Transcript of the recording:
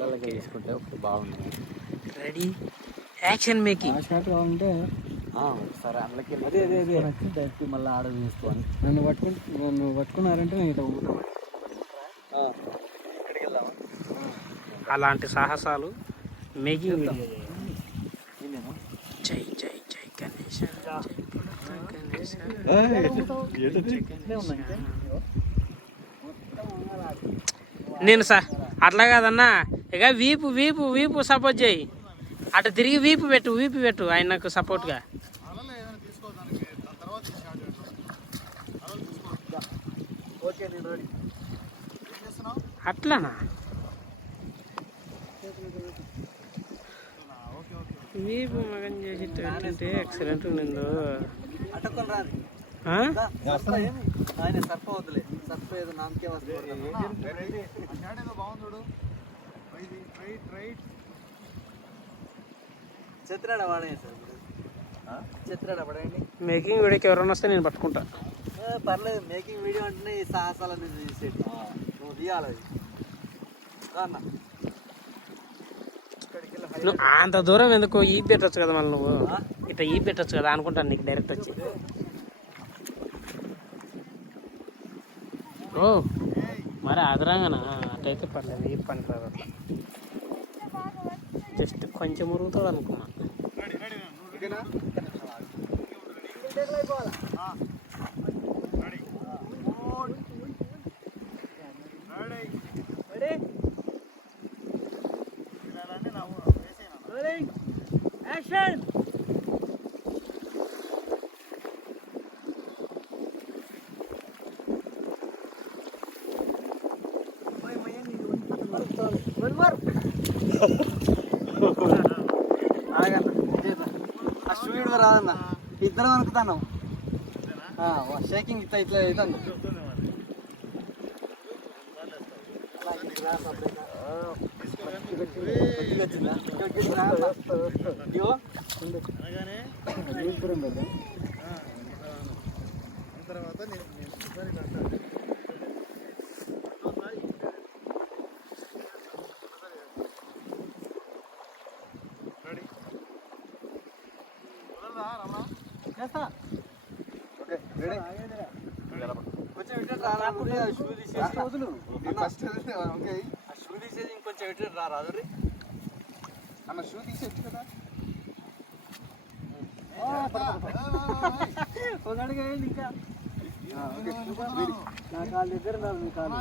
వాళ్ళకి తీసుకుంటే బాగుంది. రెడీ యాక్షన్ మేకింగ్ షార్ట్ కావాలంటే సరే అందులోకి అదే, అదే, అదే. డైరెక్ట్ మళ్ళీ ఆర్డర్ చేసుకోవాలి నన్ను పట్టుకుని నన్ను పట్టుకున్నారంటే నేను ఇట్లా వెళ్దామా అలాంటి సాహసాలు మేకింగ్ జై జై జై గణేష్. నేను సా అట్లా కాదన్నా. ఇక వీపు వీపు వీపు సపోర్ట్ చేయి అటు తిరిగి వీపు పెట్టు వీపు పెట్టు ఆయన నాకు సపోర్ట్గా అట్లానా వీపు మగన్ చేసి పెట్టంటే ఎక్సలెంట్ ఉండిందో ఆయన సర్ప వద్దులే సర్ప ఏదో నామకే వస్తుంది చిత్రాడ వాడే సార్ చిత్రాడ పడండి మేకింగ్ వీడియోకి ఎవరైనా వస్తే నేను పట్టుకుంటా. పర్లేదు మేకింగ్ వీడియో అంటేనే ఈ సాహసాలన్నీ తీసేది నువ్వు తీయాలి అన్న. నువ్వు అంత దూరం ఎందుకు? ఈ పెట్టచ్చు కదా మళ్ళీ నువ్వు? ఇట్లా ఈ పెట్టచ్చు కదా అనుకుంటాను నీకు డైరెక్ట్ వచ్చి. ఓ మరి అదరాంగనా అటైతే పర్లేదు ఈ పని రాదు అట్లా. జస్ట్ కొంచెం మురుగుతాడు అనుకున్నా ఓకేనా ఆ స్టూడియో రాదన్న ఇద్దరం అనుకుతాను షేకింగ్ ఇట్లా ఇట్లా అవుతాను చేస్తా ఓకే రెడీ కొంచెం ఇటు రా షూ తీసేసి. వదులు ఫస్ట్ ఓకే. ఆ షూ తీసేసి ఇంకొంచెం ఇటు రా రాదు రే అన్న షూ తీసేచ్చు కదా? ఒక అడుగు వేయండి ఇంకా. నా కాళ్ళ దగ్గర కాళ్ళు